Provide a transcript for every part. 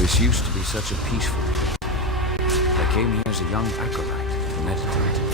This used to be such a peaceful place. I came here as a young acolyte to meditate.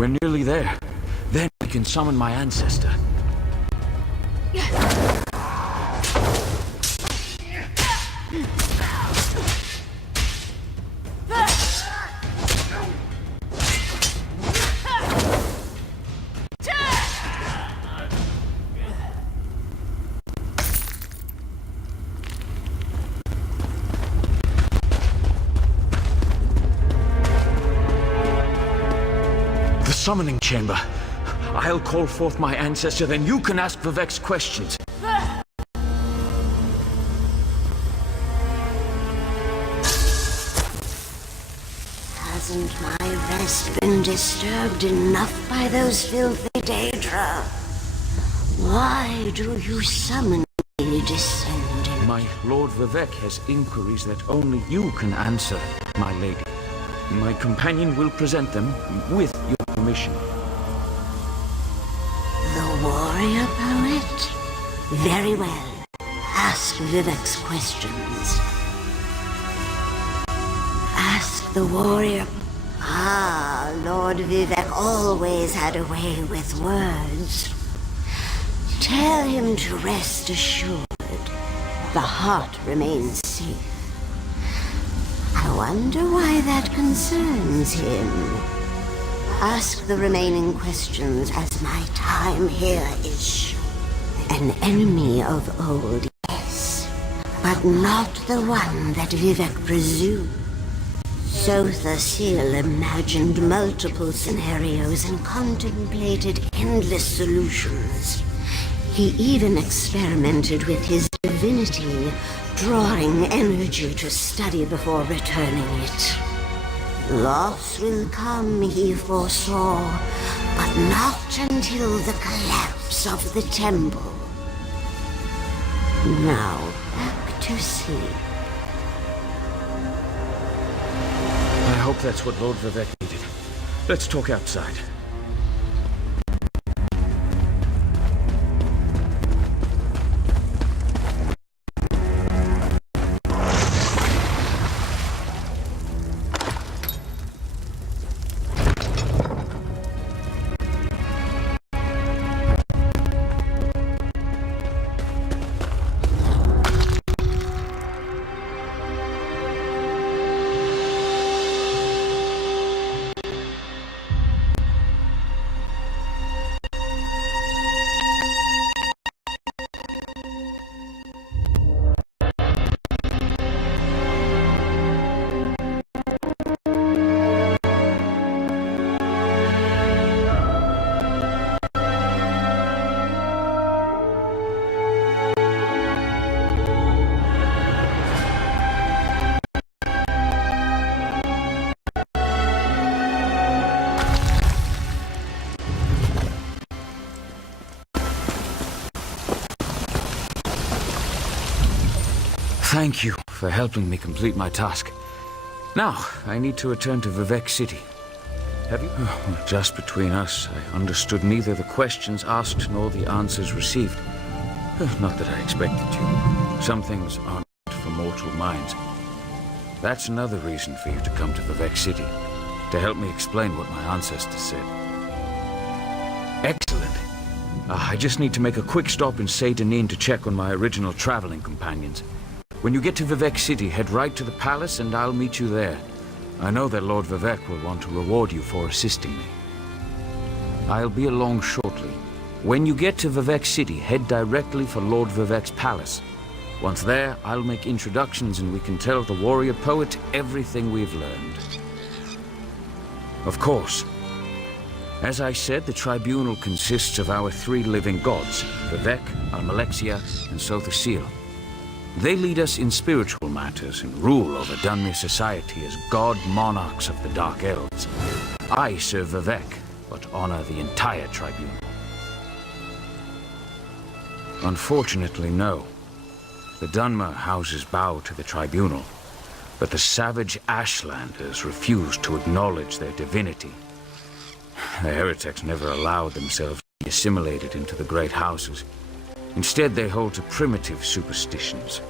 We're nearly there. Then we can summon my ancestor. Summoning chamber. I'll call forth my ancestor, then you can ask Vivek's questions. Hasn't my rest been disturbed enough by those filthy Daedra? Why do you summon me, descendant? My Lord Vivek has inquiries that only you can answer, my lady. My companion will present them with your permission. The warrior poet? Very well. Ask Vivek's questions. Ask the warrior... Ah, Lord Vivek always had a way with words. Tell him to rest assured. The heart remains safe. I wonder why that concerns him. Ask the remaining questions as my time here is short. An enemy of old, yes, but not the one that Vivek presumed. Sotha Sil imagined multiple scenarios and contemplated endless solutions. He even experimented with his divinity, drawing energy to study before returning it. Loss will come, he foresaw, but not until the collapse of the temple. Now, back to sea. I hope that's what Lord Vivek needed. Let's talk outside. Thank you for helping me complete my task. Now, I need to return to Vivek City. Have you? Just between us, I understood neither the questions asked nor the answers received. Not that I expected to. Some things aren't for mortal minds. That's another reason for you to come to Vivek City, to help me explain what my ancestors said. Excellent. I just need to make a quick stop in Seydanin to check on my original traveling companions. When you get to Vivek City, head right to the palace and I'll meet you there. I know that Lord Vivek will want to reward you for assisting me. I'll be along shortly. When you get to Vivek City, head directly for Lord Vivek's palace. Once there, I'll make introductions and we can tell the warrior poet everything we've learned. Of course. As I said, the tribunal consists of our three living gods, Vivek, Almalexia, and Sotha Sil. They lead us in spiritual matters and rule over Dunmer society as god monarchs of the Dark Elves. I serve Vivek, but honor the entire tribunal. Unfortunately, no. The Dunmer houses bow to the tribunal, but the savage Ashlanders refuse to acknowledge their divinity. The heretics never allowed themselves to be assimilated into the great houses. Instead, they hold to primitive superstitions.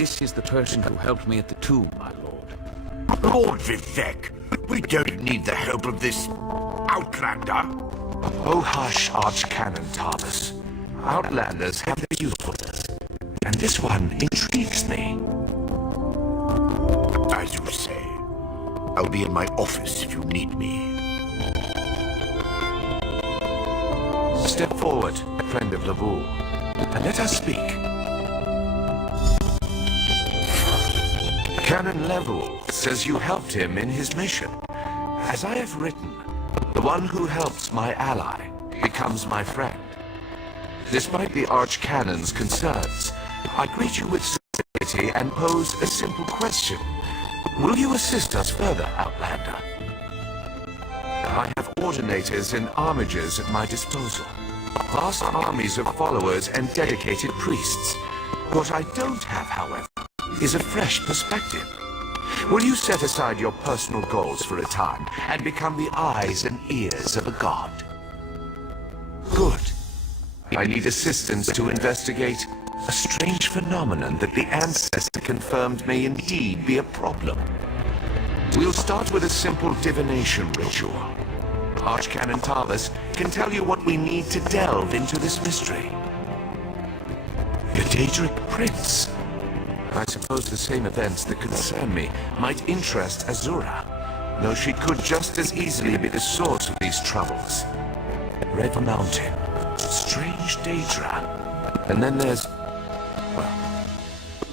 This is the person who helped me at the tomb, my lord. Lord Vivec, we don't need the help of this outlander. Oh hush, Archcanon Tarvis. Outlanders have their usefulness, and this one intrigues me. As you say, I'll be in my office if you need me. Step forward, friend of Lavul, and let us speak. Canon Level says you helped him in his mission. As I have written, the one who helps my ally becomes my friend. Despite the Archcanon's concerns, I greet you with civility and pose a simple question. Will you assist us further, Outlander? I have ordinators and armigers at my disposal. Vast armies of followers and dedicated priests. What I don't have, however, is a fresh perspective. Will you set aside your personal goals for a time and become the eyes and ears of a god? Good. I need assistance to investigate a strange phenomenon that the Ancestor confirmed may indeed be a problem. We'll start with a simple divination ritual. Archcanon Tarvis can tell you what we need to delve into this mystery. The Daedric Prince. I suppose the same events that concern me might interest Azura, though she could just as easily be the source of these troubles. Red Mountain, strange Daedra, and then there's... well,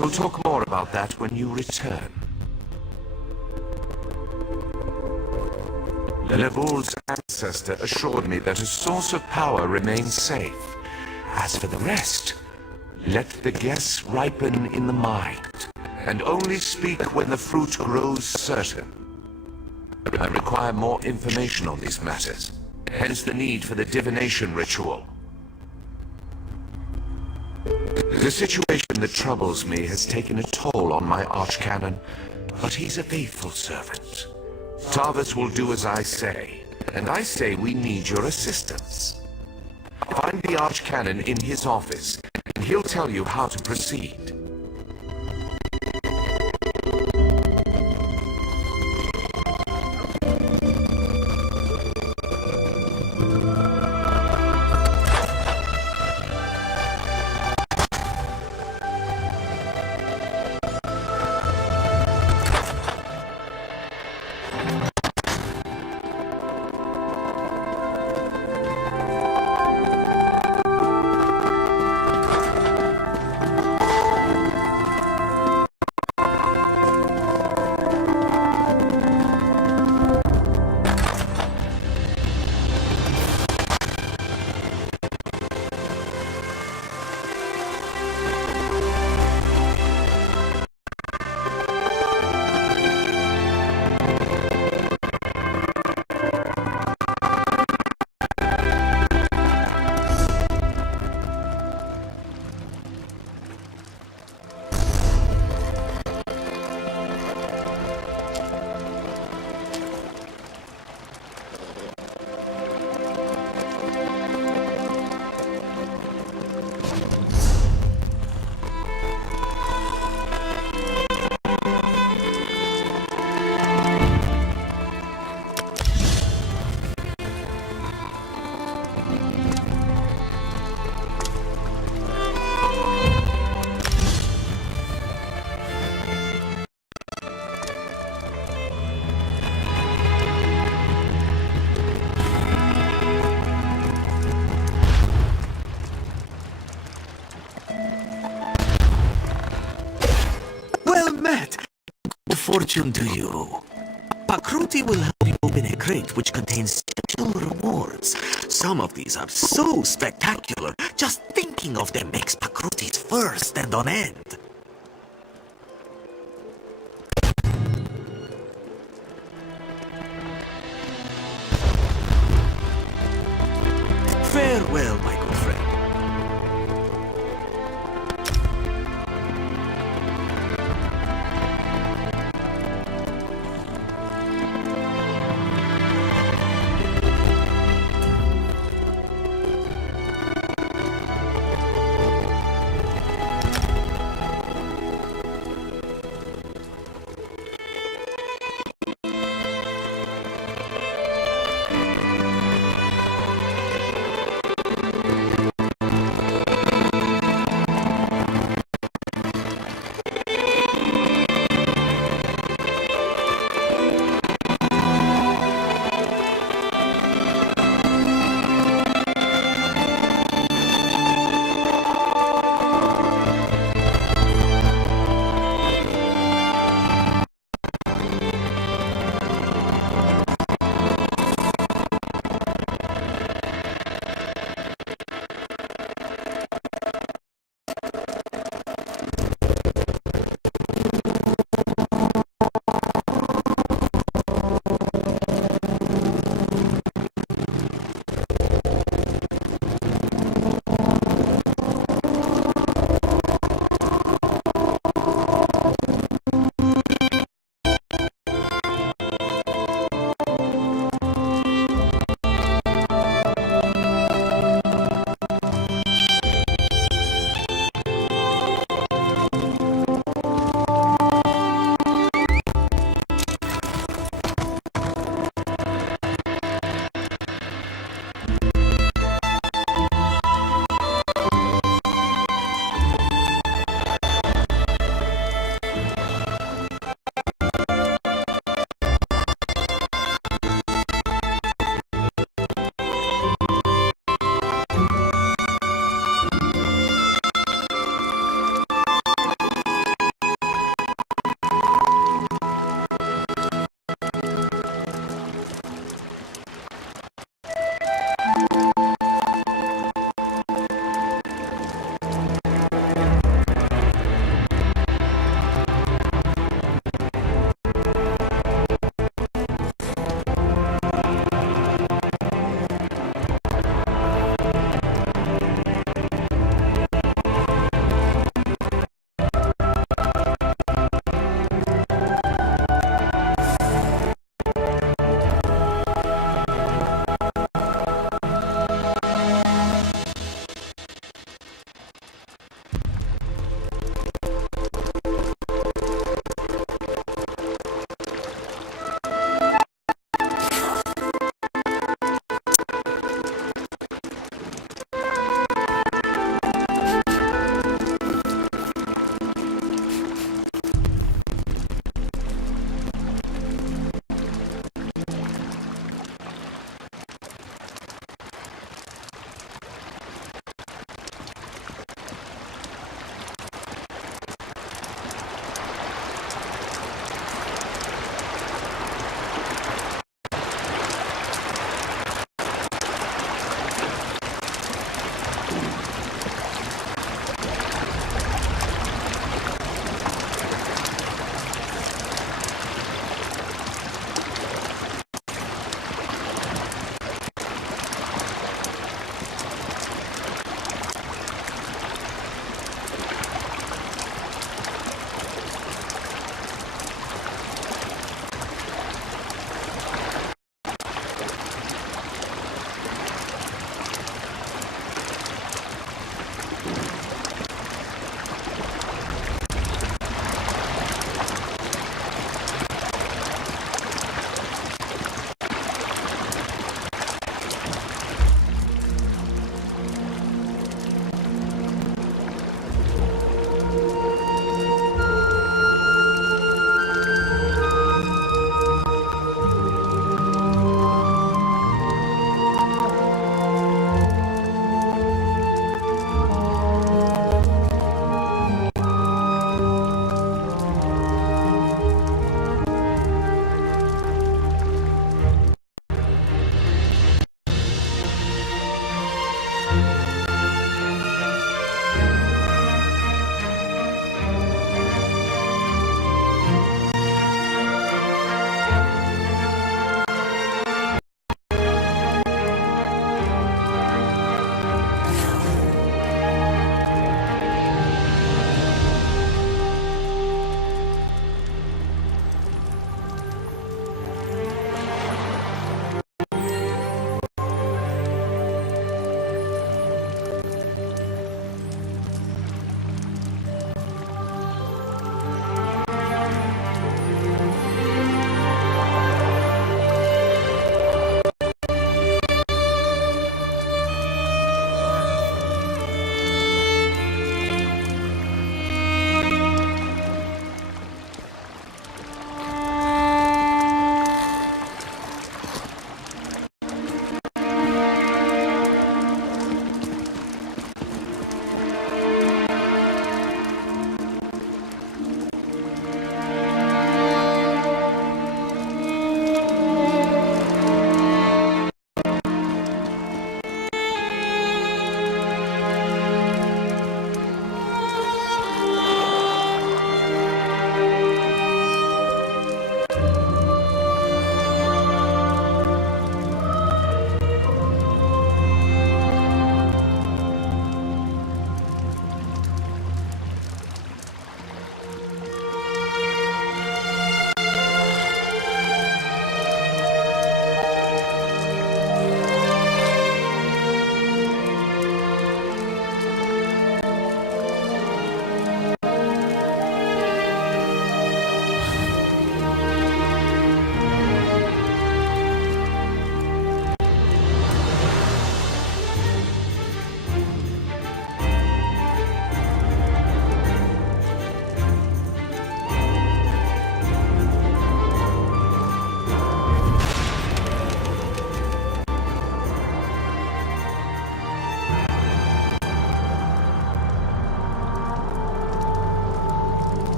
we'll talk more about that when you return. Levul's ancestor assured me that a source of power remains safe. As for the rest, let the guess ripen in the mind, and only speak when the fruit grows certain. I require more information on these matters, hence the need for the divination ritual. The situation that troubles me has taken a toll on my Archcanon, but he's a faithful servant. Tarvis will do as I say, and I say we need your assistance. Find the Archcanon in his office, and he'll tell you how to proceed. met. Good fortune to you. Pakruti will help you open a crate which contains special rewards. Some of these are so spectacular, just thinking of them makes Pakruti's fur stand on end. Farewell, my good friend.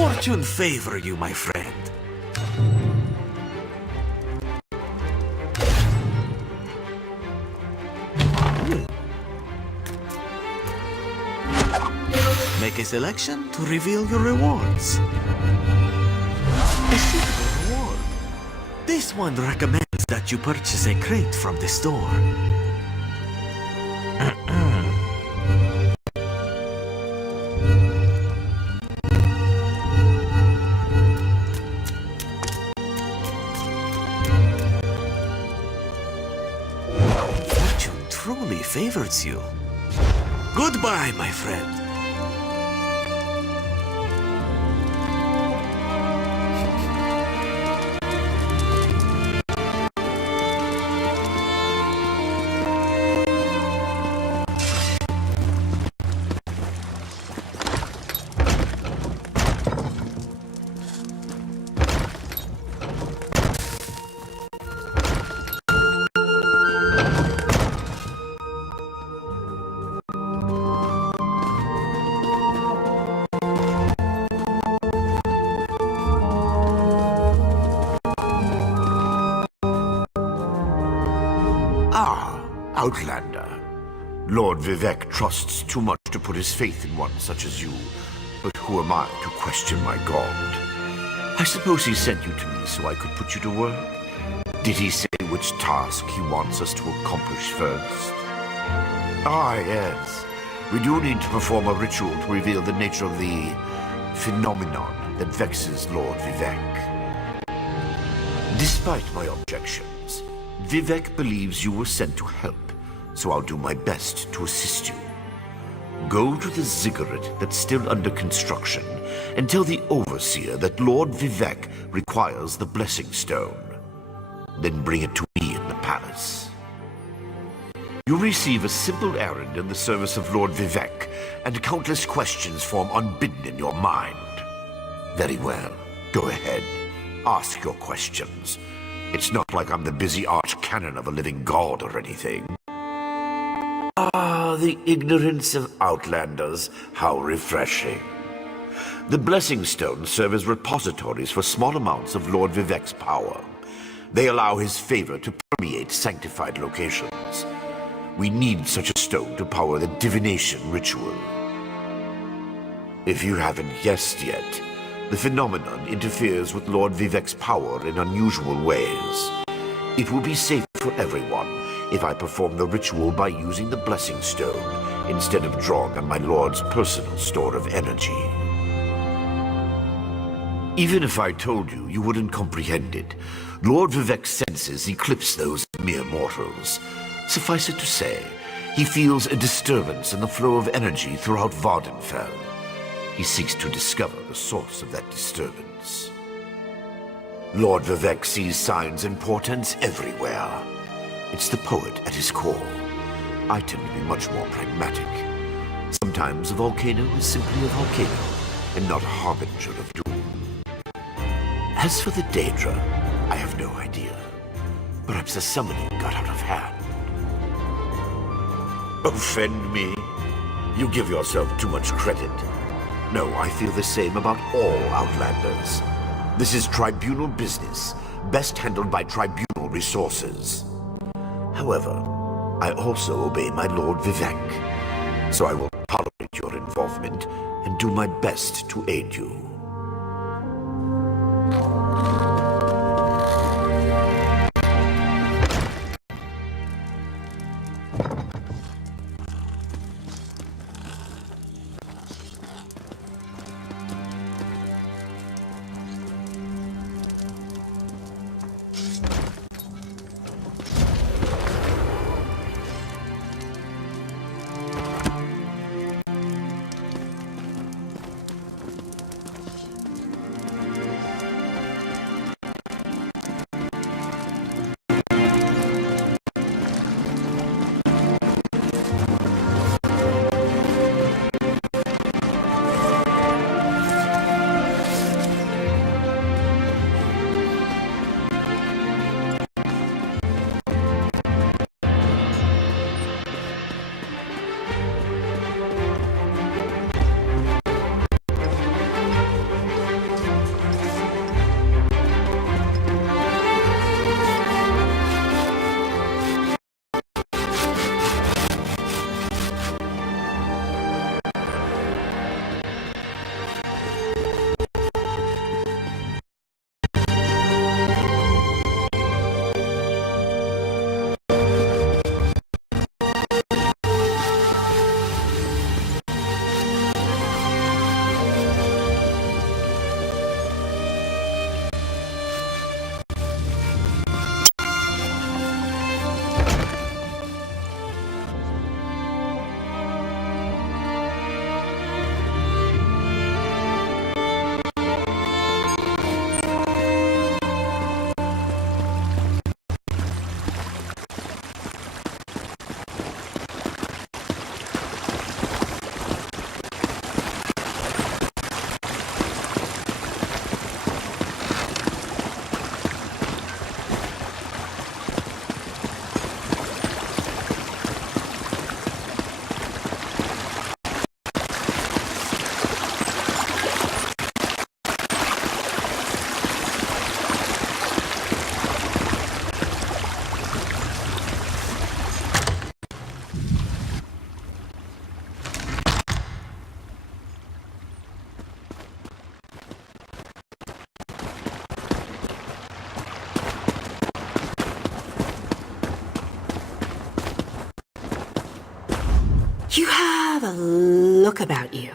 Fortune favor you, my friend. Make a selection to reveal your rewards. A suitable reward. This one recommends that you purchase a crate from the store. Fortune truly favors you. Goodbye, my friend. Outlander. Lord Vivec trusts too much to put his faith in one such as you. But who am I to question my god? I suppose he sent you to me so I could put you to work? Did he say which task he wants us to accomplish first? Ah, yes. We do need to perform a ritual to reveal the nature of the phenomenon that vexes Lord Vivec. Despite my objections, Vivec believes you were sent to help, so I'll do my best to assist you. Go to the ziggurat that's still under construction and tell the Overseer that Lord Vivec requires the Blessing Stone. Then bring it to me in the palace. You receive a simple errand in the service of Lord Vivec, and countless questions form unbidden in your mind. Very well. Go ahead. Ask your questions. It's not like I'm the busy archcanon of a living god or anything. Ah, the ignorance of Outlanders. How refreshing. The Blessing Stones serve as repositories for small amounts of Lord Vivec's power. They allow his favor to permeate sanctified locations. We need such a stone to power the divination ritual. If you haven't guessed yet, the phenomenon interferes with Lord Vivec's power in unusual ways. It will be safe for everyone if I perform the ritual by using the Blessing Stone instead of drawing on my Lord's personal store of energy. Even if I told you, you wouldn't comprehend it. Lord Vivec's senses eclipse those of mere mortals. Suffice it to say, he feels a disturbance in the flow of energy throughout Vardenfell. He seeks to discover the source of that disturbance. Lord Vivec sees signs and portents everywhere. It's the poet at his core. I tend to be much more pragmatic. Sometimes a volcano is simply a volcano, and not a harbinger of doom. As for the Daedra, I have no idea. Perhaps the summoning got out of hand. Offend me? You give yourself too much credit. No, I feel the same about all Outlanders. This is tribunal business, best handled by tribunal resources. However, I also obey my Lord Vivec, so I will tolerate your involvement and do my best to aid you. have a look about you.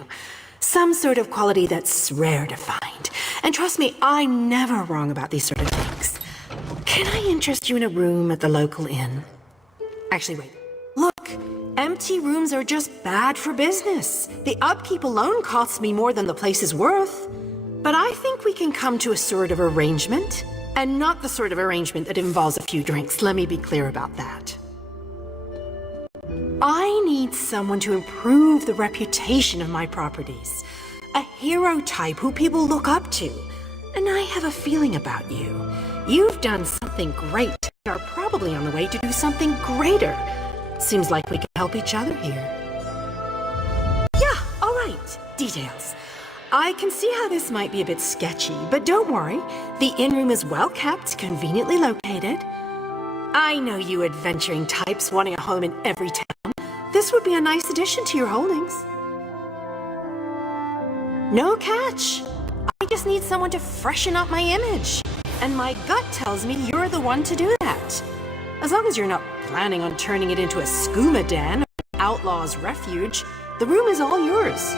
Some sort of quality that's rare to find. And trust me, I'm never wrong about these sort of things. Can I interest you in a room at the local inn? Actually, wait. Look, empty rooms are just bad for business. The upkeep alone costs me more than the place is worth. But I think we can come to a sort of arrangement. And not the sort of arrangement that involves a few drinks. Let me be clear about that. I need someone to improve the reputation of my properties. A hero type who people look up to. And I have a feeling about you. You've done something great and are probably on the way to do something greater. Seems like we can help each other here. Yeah, all right. Details. I can see how this might be a bit sketchy, but don't worry. The inn room is well kept, conveniently located. I know you adventuring types wanting a home in every town. This would be a nice addition to your holdings. No catch. I just need someone to freshen up my image. And my gut tells me you're the one to do that. As long as you're not planning on turning it into a skooma den or an outlaw's refuge, the room is all yours.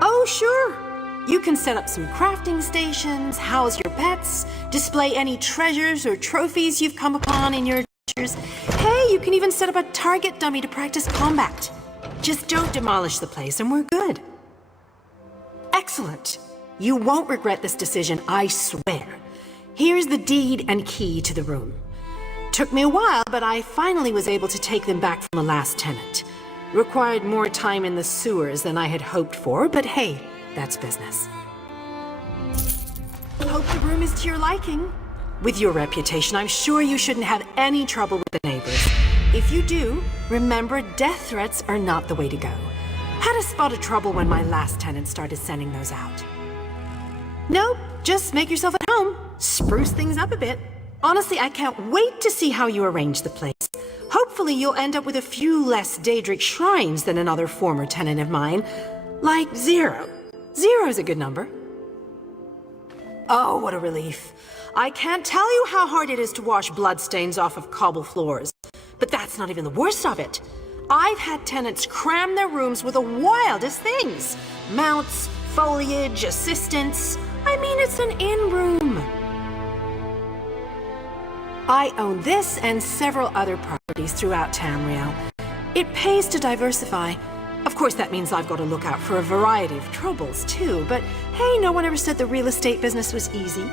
Oh, sure. You can set up some crafting stations, house your pets, display any treasures or trophies you've come upon in your adventures. Hey, you can even set up a target dummy to practice combat. Just don't demolish the place and we're good. Excellent. You won't regret this decision, I swear. Here's the deed and key to the room. Took me a while, but I finally was able to take them back from the last tenant. Required more time in the sewers than I had hoped for, but hey, that's business. Hope the room is to your liking. With your reputation, I'm sure you shouldn't have any trouble with the neighbors. If you do, remember death threats are not the way to go. Had a spot of trouble when my last tenant started sending those out. Nope, just make yourself at home. Spruce things up a bit. Honestly, I can't wait to see how you arrange the place. Hopefully you'll end up with a few less Daedric shrines than another former tenant of mine. Like 0. 0's a good number. Oh, what a relief. I can't tell you how hard it is to wash bloodstains off of cobble floors. But that's not even the worst of it. I've had tenants cram their rooms with the wildest things. Mounts, foliage, assistants. I mean, it's an inn room. I own this and several other properties throughout Tamriel. It pays to diversify. Of course, that means I've got to look out for a variety of troubles, too. But hey, no one ever said the real estate business was easy.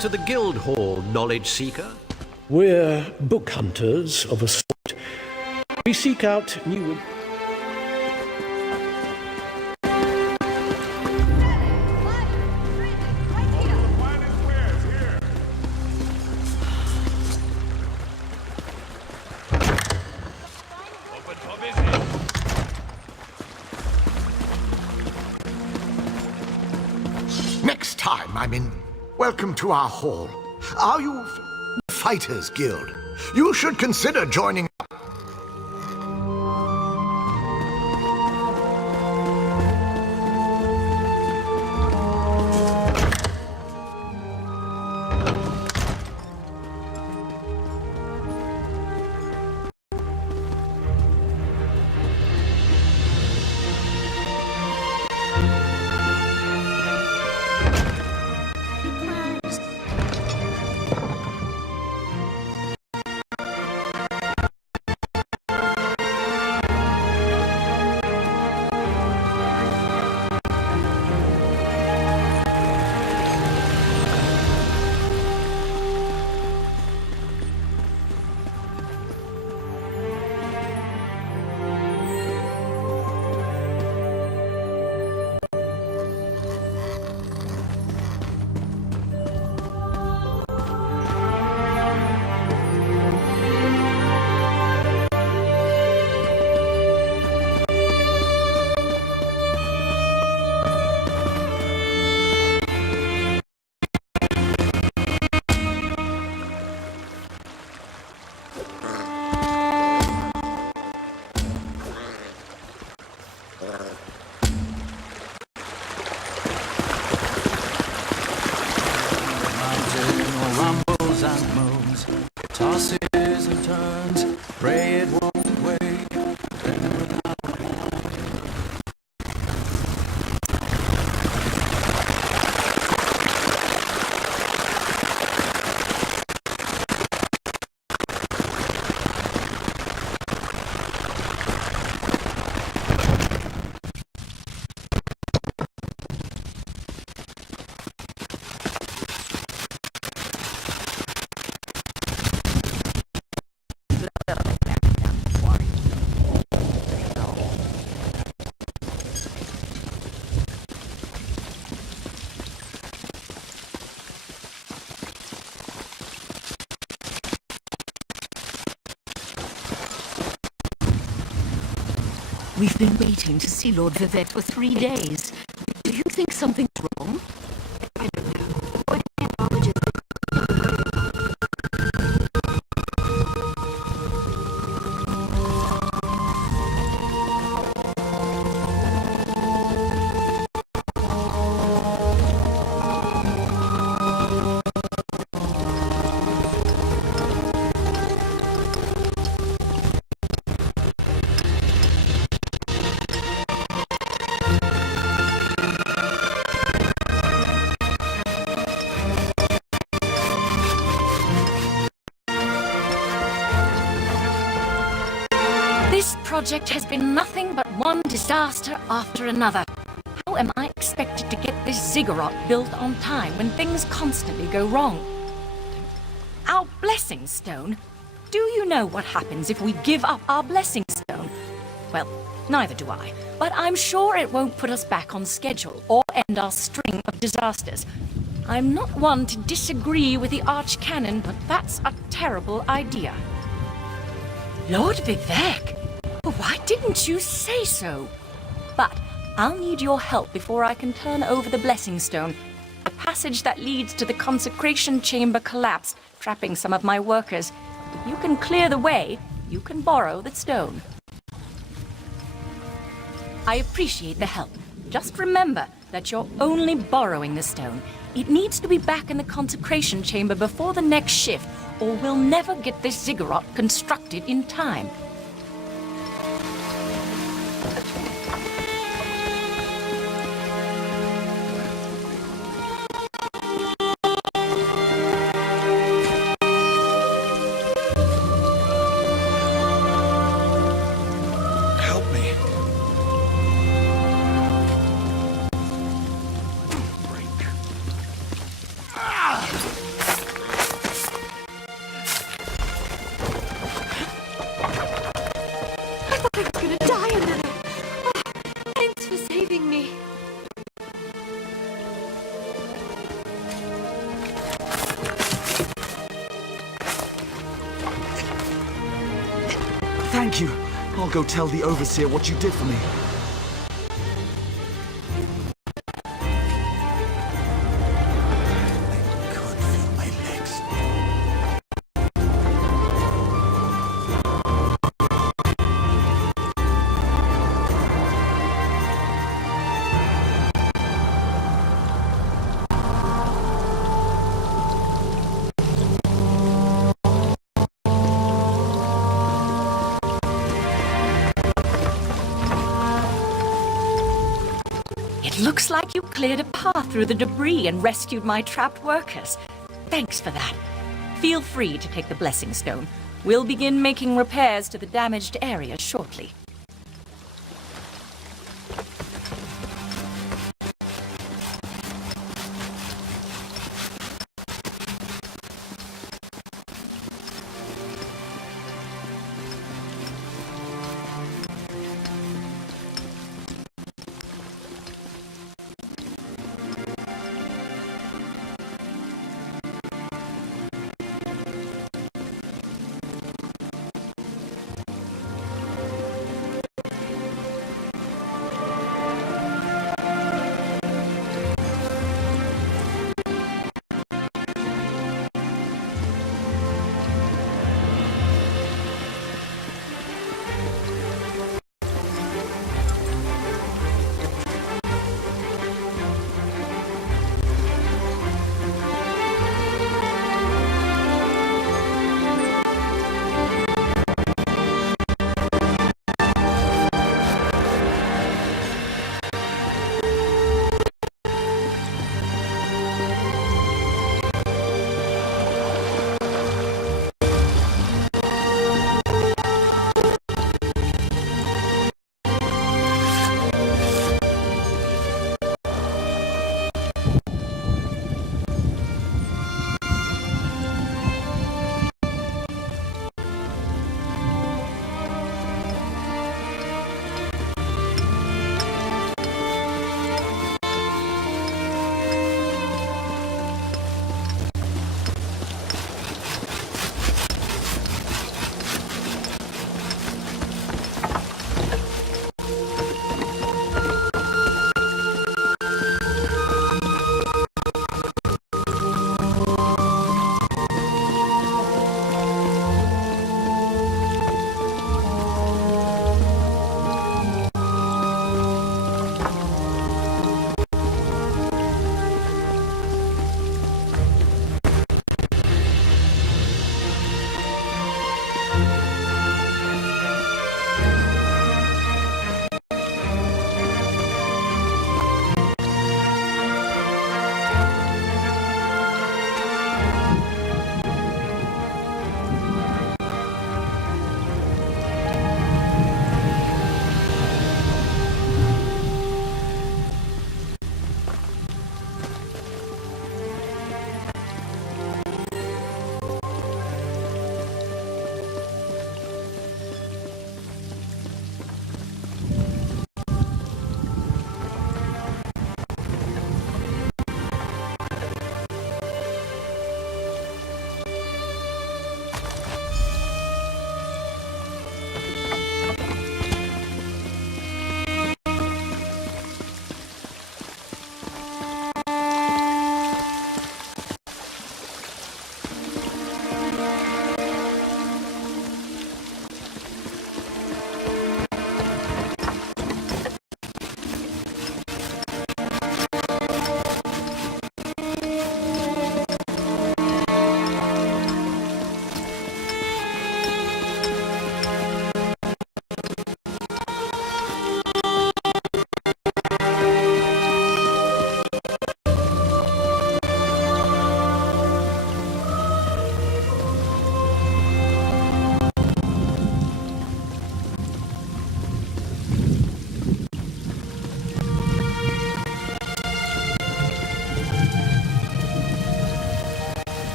to the guild hall, knowledge seeker? We're book hunters of a sort. We seek out new... Next time I'm in... Welcome to our hall. Are you... Fighters Guild? You should consider joining up. Rumbles and moans, tosses and turns, pray it won't wake. We've been waiting to see Lord Vivek for 3 days. Do you think something's wrong? I don't know. What apologies? This project has been nothing but one disaster after another. How am I expected to get this ziggurat built on time when things constantly go wrong? Our blessing stone? Do you know what happens if we give up our blessing stone? Well, neither do I, but I'm sure it won't put us back on schedule or end our string of disasters. I'm not one to disagree with the Archcanon, but that's a terrible idea. Lord Vivek? Why didn't you say so? But I'll need your help before I can turn over the Blessing Stone. The passage that leads to the consecration chamber collapsed, trapping some of my workers. If you can clear the way, you can borrow the stone. I appreciate the help. Just remember that you're only borrowing the stone. It needs to be back in the consecration chamber before the next shift, or we'll never get this ziggurat constructed in time. Help me. Thank you. I'll go tell the Overseer what you did for me. Looks like you cleared a path through the debris and rescued my trapped workers. Thanks for that. Feel free to take the Blessing Stone. We'll begin making repairs to the damaged area shortly.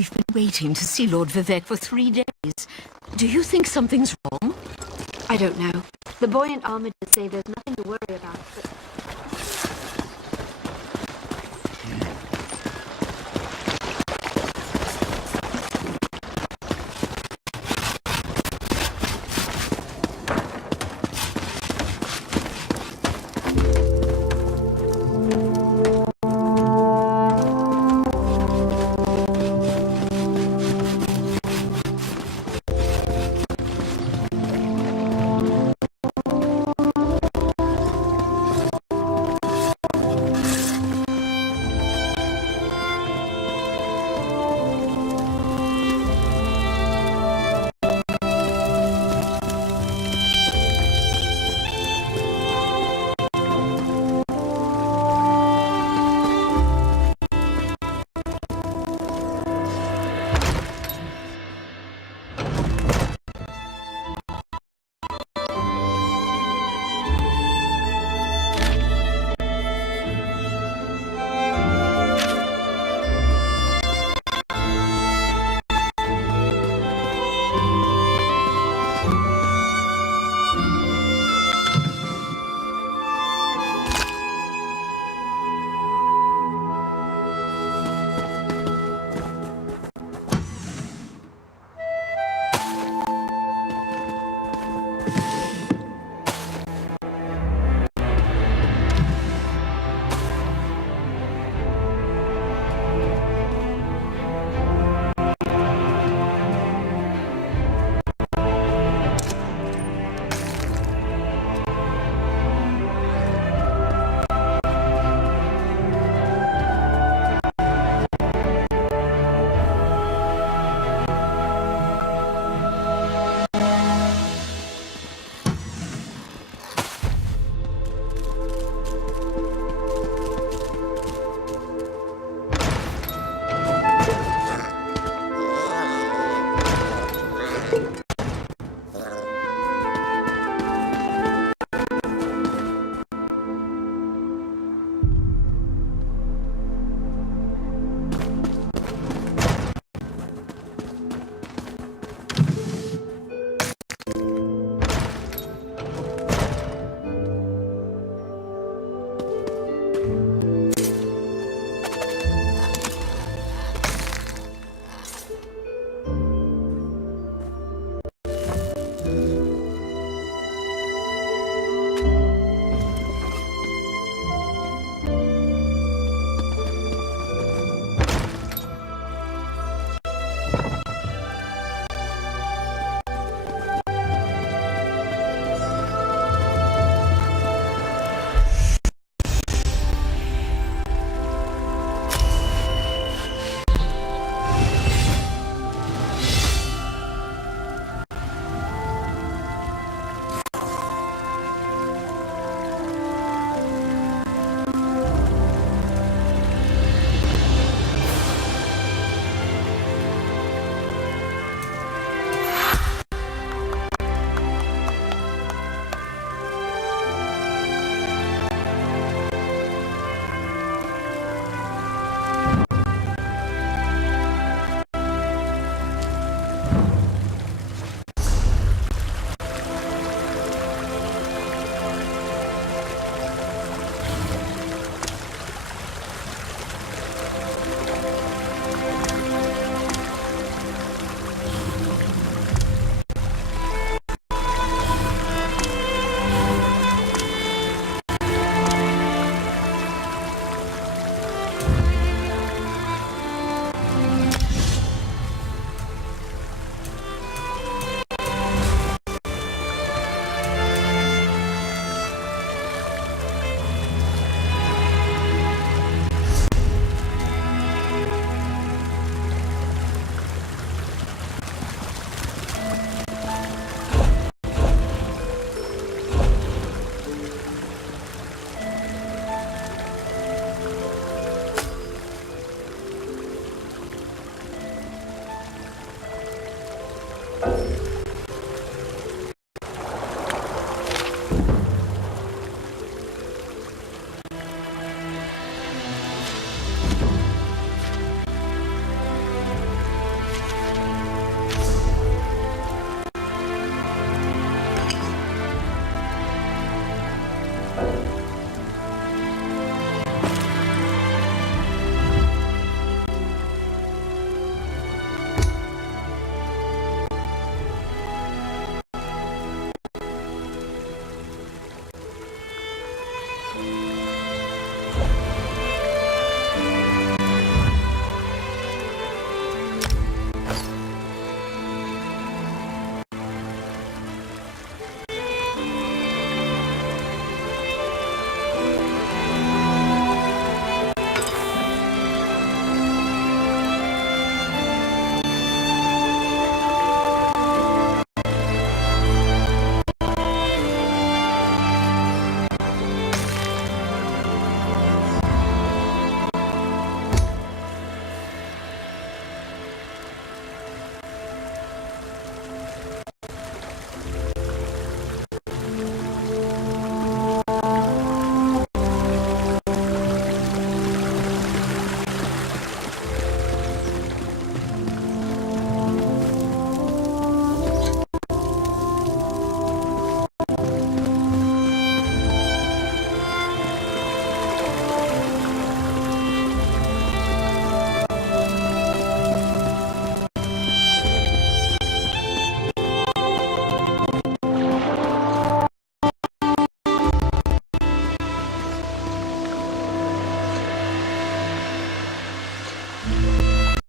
We've been waiting to see Lord Vivec for 3 days. Do you think something's wrong? I don't know. The boy and Armiger say there's nothing to worry about, but...